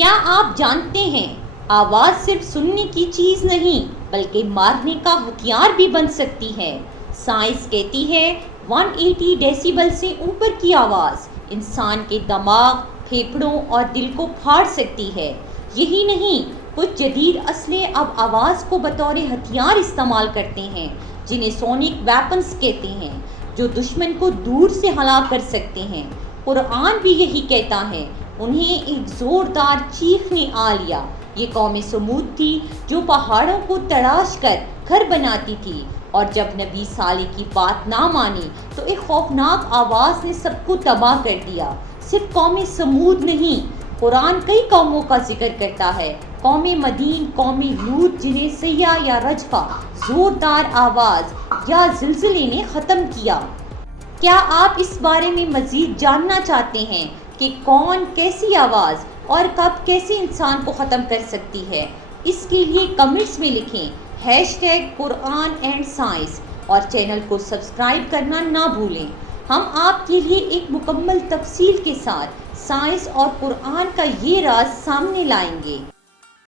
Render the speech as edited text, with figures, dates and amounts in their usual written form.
کیا آپ جانتے ہیں آواز صرف سننے کی چیز نہیں بلکہ مارنے کا ہتھیار بھی بن سکتی ہے۔ سائنس کہتی ہے 180 ڈیسیبل سے اوپر کی آواز انسان کے دماغ، پھیپھڑوں اور دل کو پھاڑ سکتی ہے۔ یہی نہیں، کچھ جدید اسلحے اب آواز کو بطور ہتھیار استعمال کرتے ہیں جنہیں سونک ویپنز کہتے ہیں، جو دشمن کو دور سے ہلاک کر سکتے ہیں۔ قرآن بھی یہی کہتا ہے، انہیں ایک زوردار چیخ نے آ لیا۔ یہ قوم سمود تھی جو پہاڑوں کو تراش کر گھر بناتی تھی، اور جب نبی صالح کی بات نہ مانی تو ایک خوفناک آواز نے سب کو تباہ کر دیا۔ صرف قوم سمود نہیں، قرآن کئی قوموں کا ذکر کرتا ہے۔ قوم مدین، قوم لوط، جنہیں سیاح یا رجفہ، زوردار آواز یا زلزلے نے ختم کیا۔ کیا آپ اس بارے میں مزید جاننا چاہتے ہیں کہ کون، کیسی آواز اور کب کیسے انسان کو ختم کر سکتی ہے؟ اس کے لیے کمنٹس میں لکھیں #قرآن اینڈ سائنس اور چینل کو سبسکرائب کرنا نہ بھولیں۔ ہم آپ کے لیے ایک مکمل تفصیل کے ساتھ سائنس اور قرآن کا یہ راز سامنے لائیں گے۔